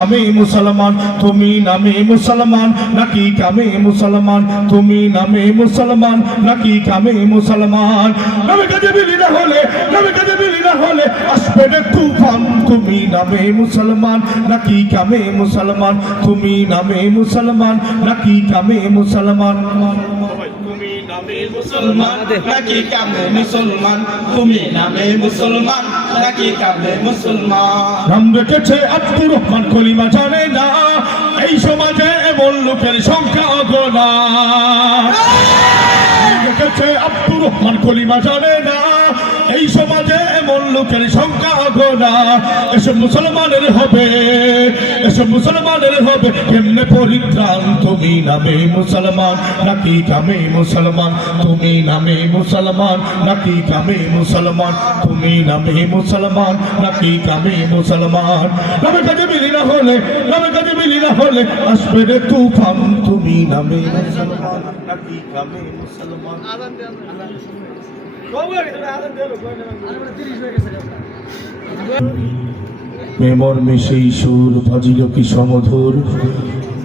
আমি মুসলমান তুমি নামে মুসলমান নাকি কামে মুসলমান তুমি নামে মুসলমান নাকি কামে মুসলমান নামে কাজে বিলীন হলে আসবে রে তুফান তুমি নামে মুসলমান নাকি কামে মুসলমান তুমি নামে মুসলমান নাকি কামে মুসলমান তুমি নামে মুসলমান নাকি কামে মুসলমান তুমি নামে মুসলমান নাকি কামে মুসলমান নাম রেখেছে আব্দুর রহমান কলিমা জানে না এই সমাজে এমন লোকের সংখ্যা অগণা রেখেছে আব্দুর রহমান কলিমা জানে না এই সমাজে এমন লোকের সংখ্যা অগণা এসব মুসলমানের হবে কেমনে পরিত্রাণ তুমি নামে মুসলমান নাকি কামে মুসলমান তুমি নামে মুসলমান নাকি কামে মুসলমান তুমি নামে মুসলমান নাকি কামে মুসলমান নামে কাজে বিলীন হলে আসবে রে তুফান তুমি নামে মুসলমান নাকি কামে মুসলমান মেমর মেশে সুর বাজিল কি সমধুর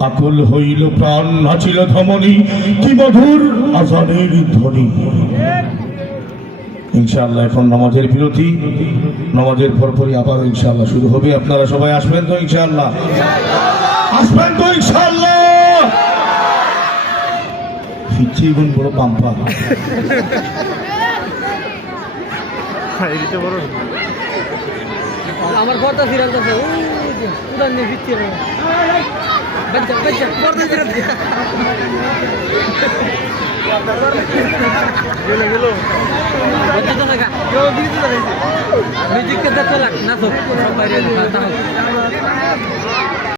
আকুল হইল প্রাণ নাচিল ধমনী কি মধুর আজানের ধ্বনি। ইনশাআল্লাহ এখন নামাজের বিরতি, নামাজের পরপরই আবার ইনশাআল্লাহ শুরু হবে। আপনারা সবাই আসবেন তো ইনশাআল্লাহ? আসবেন তো ইনশাআল্লাহ? ফিরছি গুণ বড় পাম্পা আমার পর্দা ফিরাল তো উদান নিয়ে ফিরছি বাচ্চা বাচ্চা পর্দা ফিরাল গেল বাচ্চা তো লাগা কেউ দিতে মিউজিক কে দেখতে লাগ না তো সব বাইরে